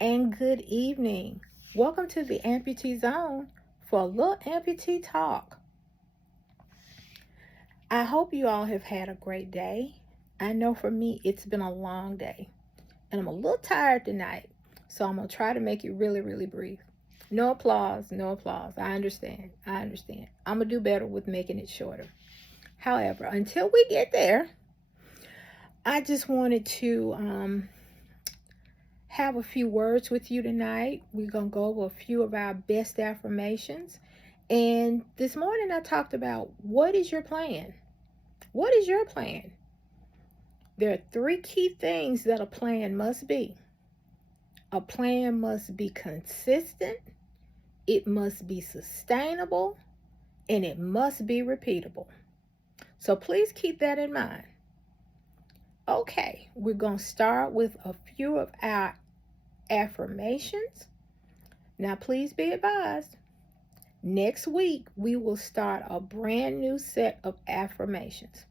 and good evening. Welcome to the Amputee Zone for a little amputee talk. I hope you all have had a great day. I know for me, it's been a long day, and I'm a little tired tonight, so I'm going to try to make it really, really brief. No applause, no applause. I understand. I'm going to do better with making it shorter. However, until we get there, I just wanted to have a few words with you tonight. We're going to go over a few of our best affirmations. And this morning I talked about what is your plan? What is your plan? There are three key things that a plan must be. A plan must be consistent, it must be sustainable, and it must be repeatable. So please keep that in mind. Okay, we're going to start with a few of our affirmations. Now, please be advised, next week we will start a brand new set of affirmations.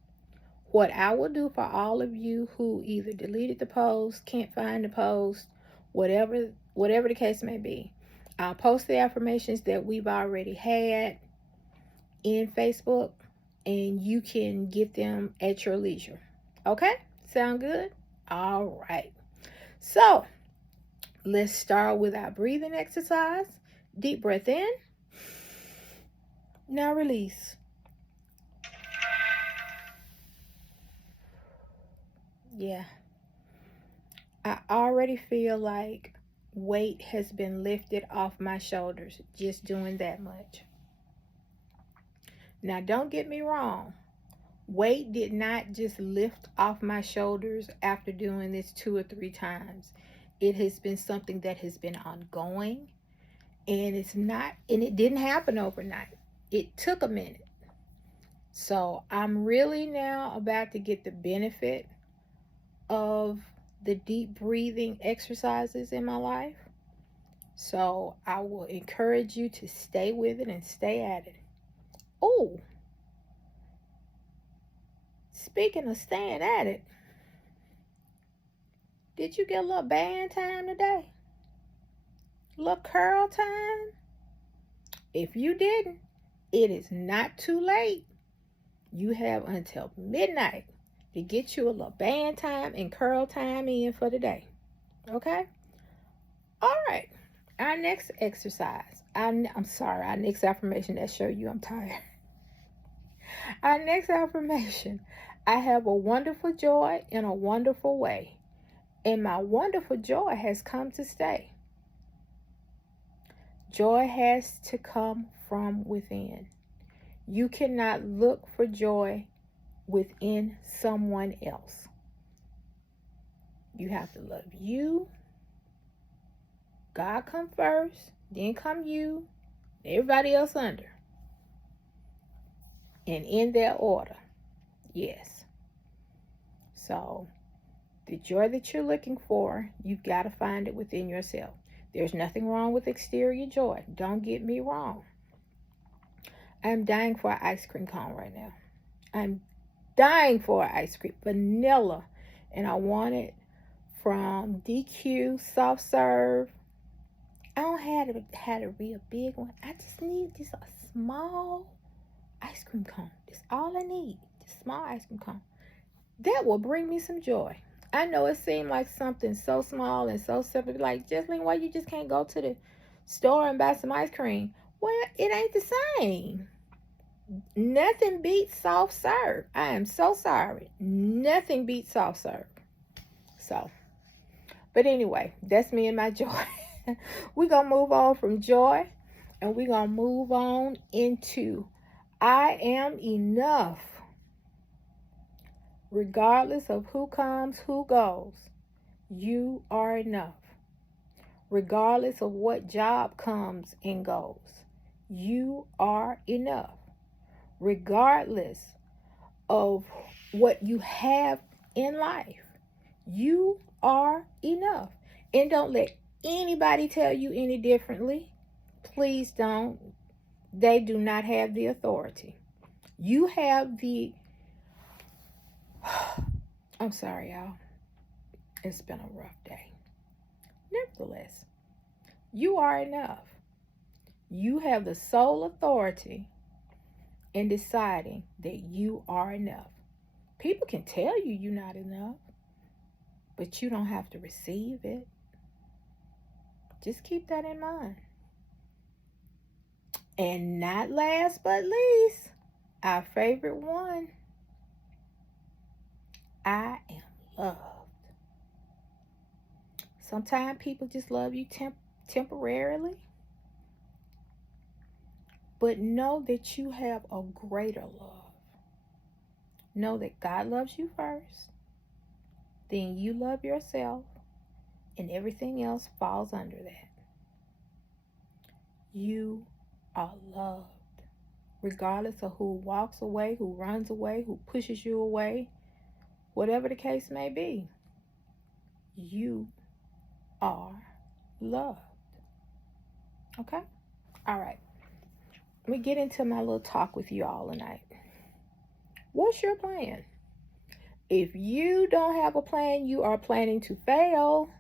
What I will do for all of you who either deleted the post, can't find the post, whatever the case may be, I'll post the affirmations that we've already had in Facebook, and you can get them at your leisure. Okay? Sound good? All right. So, let's start with our breathing exercise. Deep breath in. Now release. Yeah. I already feel like weight has been lifted off my shoulders just doing that much. Now, don't get me wrong. Weight did not just lift off my shoulders after doing this 2 or 3 times. It has been something that has been ongoing, and it didn't happen overnight. It took a minute. So I'm really now about to get the benefit of the deep breathing exercises in my life. So I will encourage you to stay with it and stay at it. Oh, speaking of staying at it, did you get a little band time today? A little curl time? If you didn't, it is not too late. You have until midnight to get you a little band time and curl time in for the day. Okay? All right. Our next exercise. Our next affirmation that show you I'm tired. Our next affirmation. I have a wonderful joy in a wonderful way, and my wonderful joy has come to stay. Joy has to come from within. You cannot look for joy within someone else. You have to love you. God come first, then come you, everybody else under. And in that order. Yes. So, the joy that you're looking for, you've got to find it within yourself. There's nothing wrong with exterior joy. Don't get me wrong. I'm dying for an ice cream cone right now. I'm dying for an ice cream, vanilla. And I want it from DQ, soft serve. I don't have a real big one. I just need just a small ice cream cone. That's all I need. Just small ice cream cone. That will bring me some joy. I know it seemed like something so small and so simple. Like, Jesslyn, why you just can't go to the store and buy some ice cream? Well, it ain't the same. Nothing beats soft serve. I am so sorry. Nothing beats soft serve. So, but anyway, that's me and my joy. We're going to move on from joy, and we're going to move on into I am enough. Regardless of who comes, who goes, you are enough. Regardless of what job comes and goes, you are enough. Regardless of what you have in life, you are enough. And don't let anybody tell you any differently. Please don't. They do not have the authority. You have the... I'm sorry, y'all. It's been a rough day. nevertheless. You are enough. You have the sole authority in deciding that you are enough. People can tell you you're not enough, but you don't have to receive it. Just keep that in mind. And not last but least, our favorite one, I am loved. Sometimes people just love you temporarily, but know that you have a greater love. Know that God loves you first, then you love yourself, and everything else falls under that. You are loved. Regardless of who walks away, who runs away, who pushes you away, whatever the case may be, you are loved. Okay? All right. Let me get into my little talk with you all tonight. What's your plan? If you don't have a plan, you are planning to fail.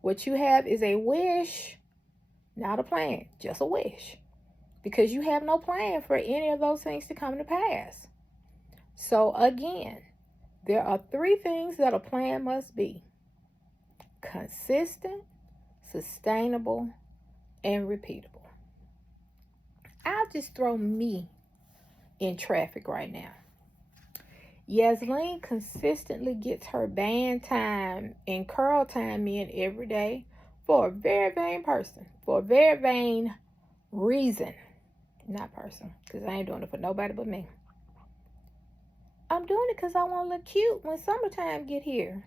What you have is a wish, not a plan, just a wish. Because you have no plan for any of those things to come to pass. So again, there are 3 things that a plan must be: consistent, sustainable, and repeatable. I'll just throw me in traffic right now. Yasleen consistently gets her band time and curl time in every day for a very vain person, for a very vain reason. Not person, because I ain't doing it for nobody but me. I'm doing it because I want to look cute when summertime get here.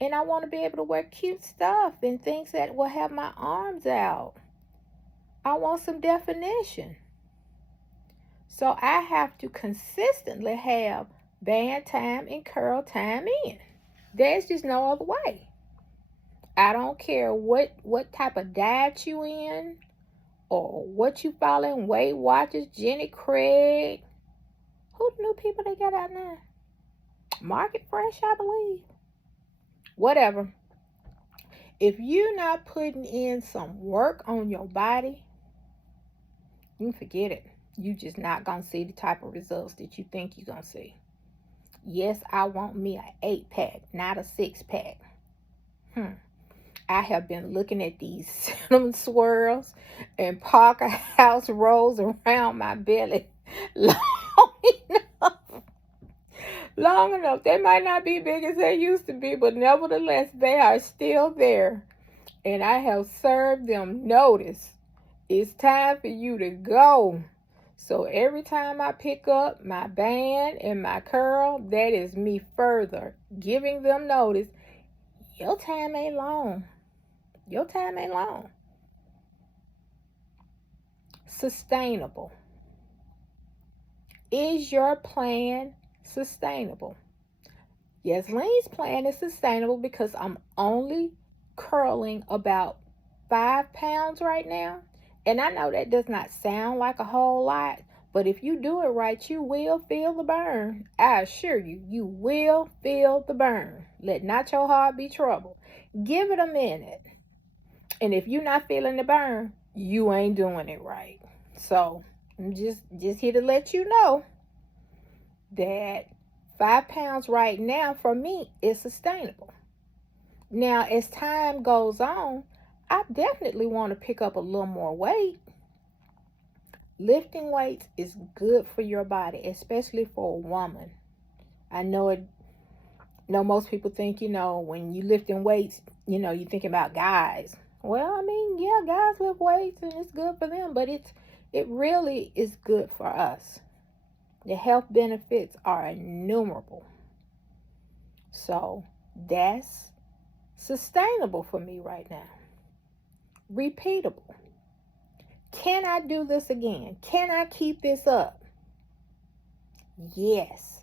And I want to be able to wear cute stuff and things that will have my arms out. I want some definition. So I have to consistently have band time and curl time in. There's just no other way. I don't care what type of diet you in or what you following, Weight Watchers, Jenny Craig. Who the new people they got out now? Market Fresh, I believe. Whatever. If you're not putting in some work on your body, you can forget it. You just not going to see the type of results that you think you're going to see. Yes, I want me an 8-pack, not a 6-pack. I have been looking at these cinnamon swirls and Parker House rolls around my belly long enough. Long enough. They might not be big as they used to be, but nevertheless, they are still there. And I have served them notice. It's time for you to go. So every time I pick up my band and my curl, that is me further giving them notice. Your time ain't long. Your time ain't long. Sustainable. Is your plan sustainable? Yasleen's plan is sustainable because I'm only curling about 5 pounds right now. And I know that does not sound like a whole lot, but if you do it right, you will feel the burn. I assure you, you will feel the burn. Let not your heart be troubled. Give it a minute. And if you're not feeling the burn, you ain't doing it right. So I'm just here to let you know that 5 pounds right now for me is sustainable. Now, as time goes on, I definitely want to pick up a little more weight. Lifting weights is good for your body, especially for a woman. I know most people think, when you lifting weights, you're thinking about guys. Well, I mean, yeah, guys lift weights and it's good for them, but it really is good for us. The health benefits are innumerable. So that's sustainable for me right now. Repeatable. Can I do this again? Can I keep this up? Yes.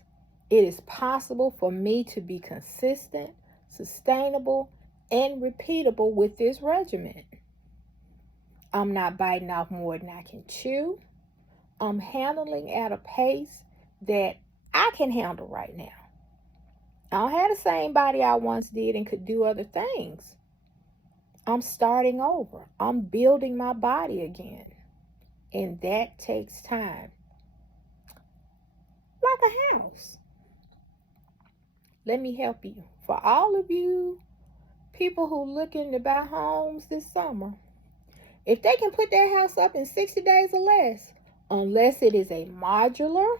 It is possible for me to be consistent, sustainable, and repeatable with this regimen. I'm not biting off more than I can chew. I'm handling at a pace that I can handle right now. I don't have the same body I once did and could do other things. I'm starting over. I'm building my body again. And that takes time. Like a house. Let me help you. For all of you people who looking to buy homes this summer, if they can put their house up in 60 days or less, unless it is a modular,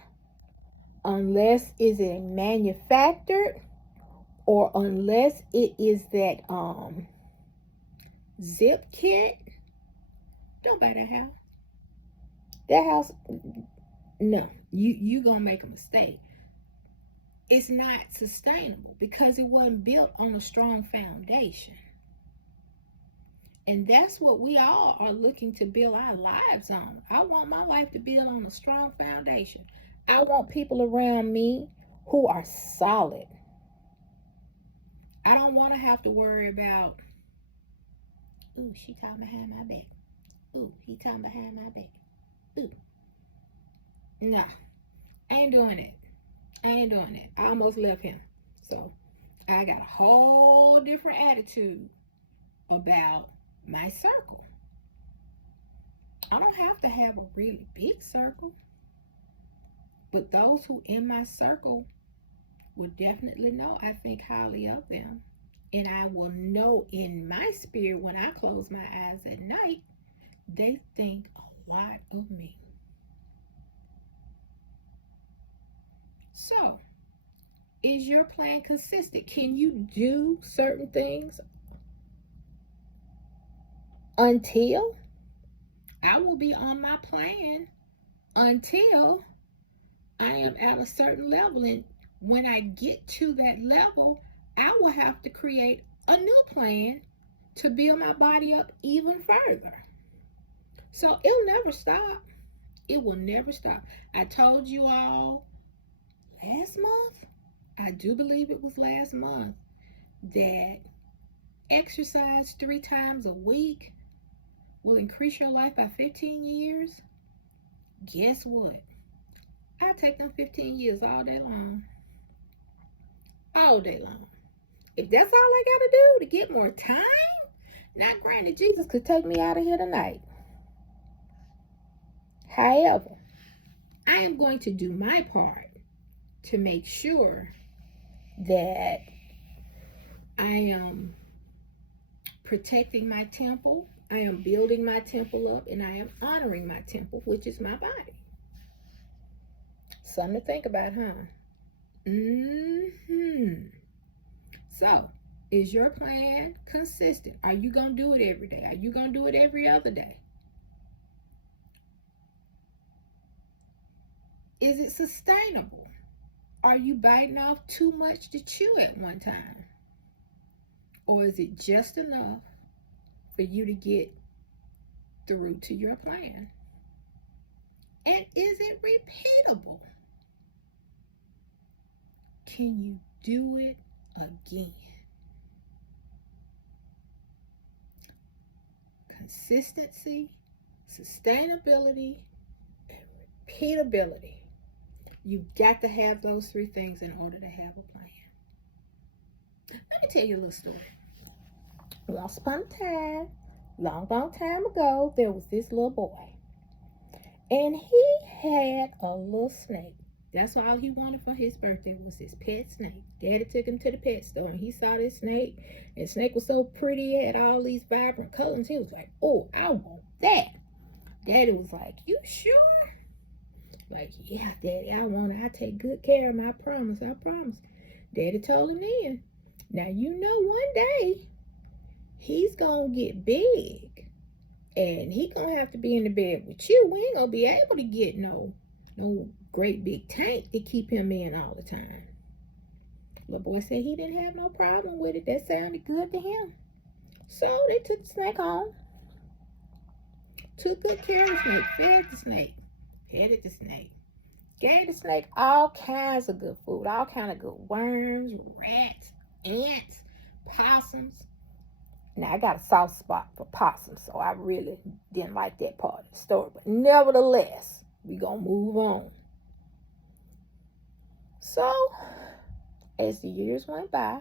unless it is a manufactured, or unless it is that zip kit, don't buy that house. That house, no, you gonna make a mistake. It's not sustainable because it wasn't built on a strong foundation. And that's what we all are looking to build our lives on. I want my life to build on a strong foundation. I want people around me who are solid. I don't want to have to worry about, ooh, she talking behind my back. Ooh, he talking behind my back. Ooh. Nah, I ain't doing it. I ain't doing it. I almost left him. So I got a whole different attitude about my circle. I don't have to have a really big circle, but those who in my circle will definitely know I think highly of them. And I will know in my spirit when I close my eyes at night, they think a lot of me. So, is your plan consistent? Can you do certain things until? I will be on my plan until I am at a certain level. And when I get to that level, I will have to create a new plan to build my body up even further. So it'll never stop. It will never stop. I told you all last month, I do believe it was last month, that exercise 3 times a week will increase your life by 15 years. Guess what? I take them 15 years all day long. All day long. If that's all I got to do to get more time, now granted, Jesus could take me out of here tonight. However, I am going to do my part to make sure that I am protecting my temple, I am building my temple up, and I am honoring my temple, which is my body. Something to think about, huh? So, is your plan consistent? Are you going to do it every day? Are you going to do it every other day? Is it sustainable? Are you biting off too much to chew at one time? Or is it just enough for you to get through to your plan? And is it repeatable? Can you do it again? Consistency, sustainability, and repeatability. You've got to have those 3 things in order to have a plan. Let me tell you a little story. Once upon a time, long time ago, there was this little boy. And he had a little snake. That's all he wanted for his birthday was his pet snake. Daddy took him to the pet store and he saw this snake. And the snake was so pretty, it had all these vibrant colors. He was like, oh, I want that. Daddy was like, you sure? Like, yeah, Daddy, I want it. I take good care of him. I promise. Daddy told him then. Now, you know one day he's going to get big. And he going to have to be in the bed with you. We ain't going to be able to get no great big tank to keep him in all the time. The boy said he didn't have no problem with it. That sounded good to him. So they took the snake home. Took good care of the snake. Fed the snake. Petted the snake. Gave the snake all kinds of good food. All kinds of good worms, rats, ants, possums. Now, I got a soft spot for possums, so I really didn't like that part of the story. But nevertheless, we going to move on. So, as the years went by,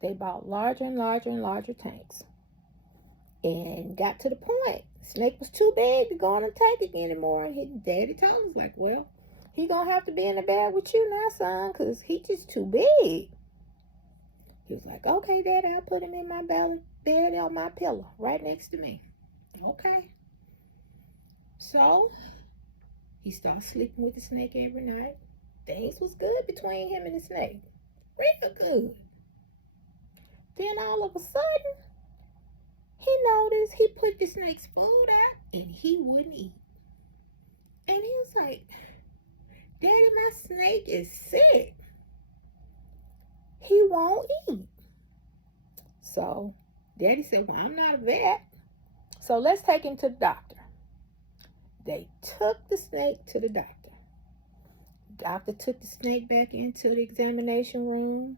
they bought larger and larger and larger tanks. And got to the point. Snake was too big to go on a tank anymore. And his daddy told him, like, well, he gonna have to be in the bed with you now, son, because he just too big. He was like, okay, Daddy, I'll put him in my bed on my pillow right next to me. Okay. So he started sleeping with the snake every night. Things was good between him and the snake. Real good. Then all of a sudden, he noticed he put the snake's food out and he wouldn't eat. And he was like, Daddy, my snake is sick. He won't eat. So Daddy said, well, I'm not a vet. So let's take him to the doctor. They took the snake to the doctor. Doctor took the snake back into the examination room,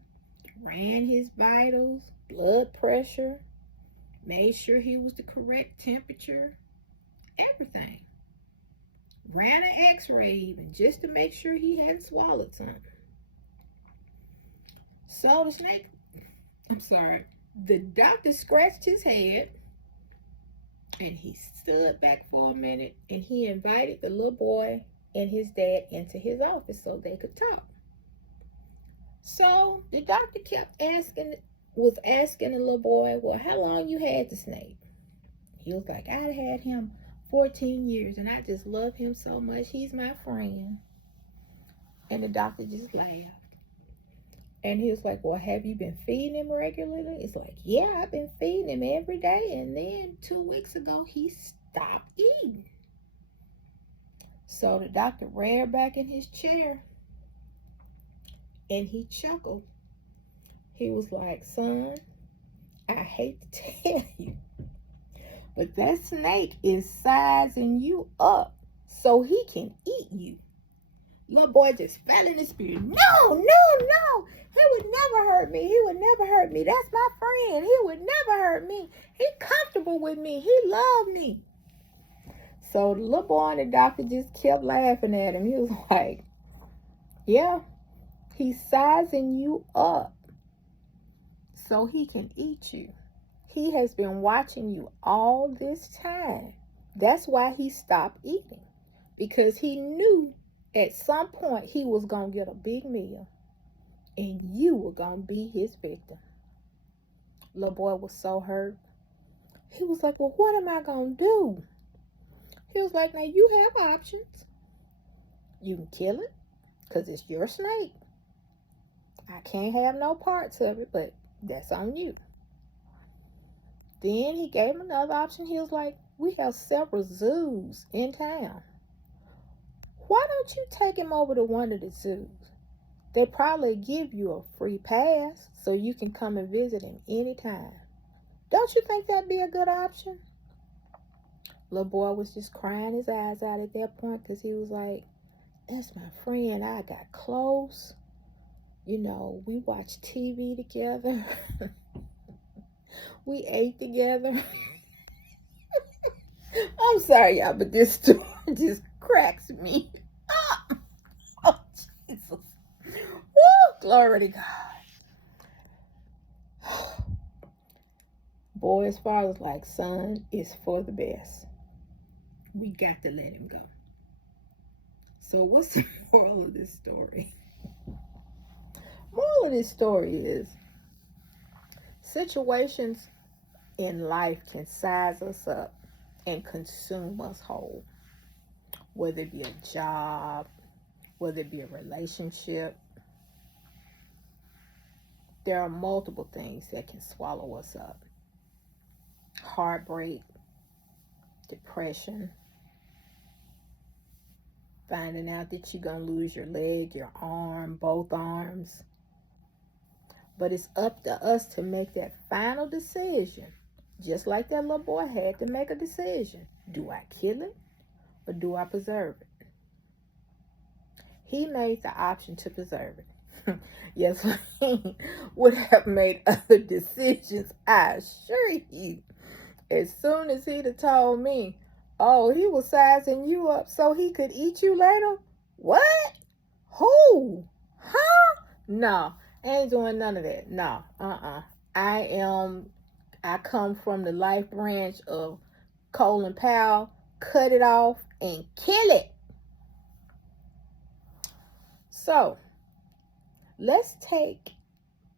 ran his vitals, blood pressure, made sure he was the correct temperature, everything. Ran an x-ray even just to make sure he hadn't swallowed something. So the doctor scratched his head and he stood back for a minute and he invited the little boy and his dad into his office so they could talk. So the doctor was asking the little boy, well, how long you had the snake? He was like, I had him 14 years and I just love him so much. He's my friend. And the doctor just laughed. And he was like, well, have you been feeding him regularly? It's like, yeah, I've been feeding him every day. And then 2 weeks ago, he stopped eating. So the doctor reared back in his chair and he chuckled. He was like, son, I hate to tell you, but that snake is sizing you up so he can eat you. Little boy just fell in his spirit. No. He would never hurt me. He would never hurt me. That's my friend. He would never hurt me. He's comfortable with me. He loved me. So the little boy and the doctor just kept laughing at him. He was like, yeah, he's sizing you up so he can eat you. He has been watching you all this time. That's why he stopped eating. Because he knew at some point he was going to get a big meal. And you were going to be his victim. Little boy was so hurt. He was like, well, what am I going to do? He was like, now you have options. You can kill it because it's your snake. I can't have no parts of it, but that's on you. Then he gave him another option. He was like, we have several zoos in town. Why don't you take him over to one of the zoos? They probably give you a free pass so you can come and visit him anytime. Don't you think that'd be a good option? Little boy was just crying his eyes out at that point because he was like, that's my friend. I got close. You know, we watched TV together. We ate together. I'm sorry, y'all, but this story just cracks me up. Oh, Jesus. Woo, glory to God. Boy's father's like, son, it's for the best. We got to let him go. So what's the moral of this story? Moral of this story is situations in life can size us up and consume us whole. Whether it be a job, whether it be a relationship. There are multiple things that can swallow us up. Heartbreak, depression, finding out that you're going to lose your leg, your arm, both arms. But it's up to us to make that final decision. Just like that little boy had to make a decision. Do I kill it or do I preserve it? He made the option to preserve it. Yes, he would have made other decisions, I assure you. As soon as he'd have told me, oh, he was sizing you up so he could eat you later? What? Who? Huh? No, I ain't doing none of that. No, I I come from the life branch of Colin Powell. Cut it off and kill it. So let's take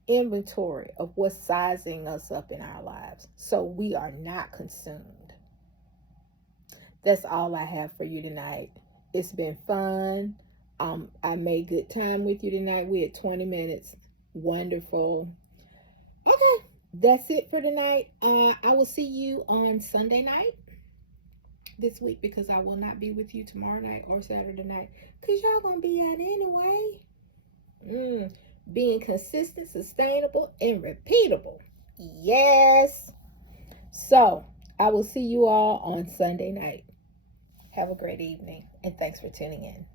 inventory of what's sizing us up in our lives so we are not consumed. That's all I have for you tonight. It's been fun. I made good time with you tonight. We had 20 minutes. Wonderful. Okay, that's it for tonight. I will see you on Sunday night this week because I will not be with you tomorrow night or Saturday night because y'all gonna be out anyway. Being consistent, sustainable, and repeatable. Yes. So I will see you all on Sunday night. Have a great evening and thanks for tuning in.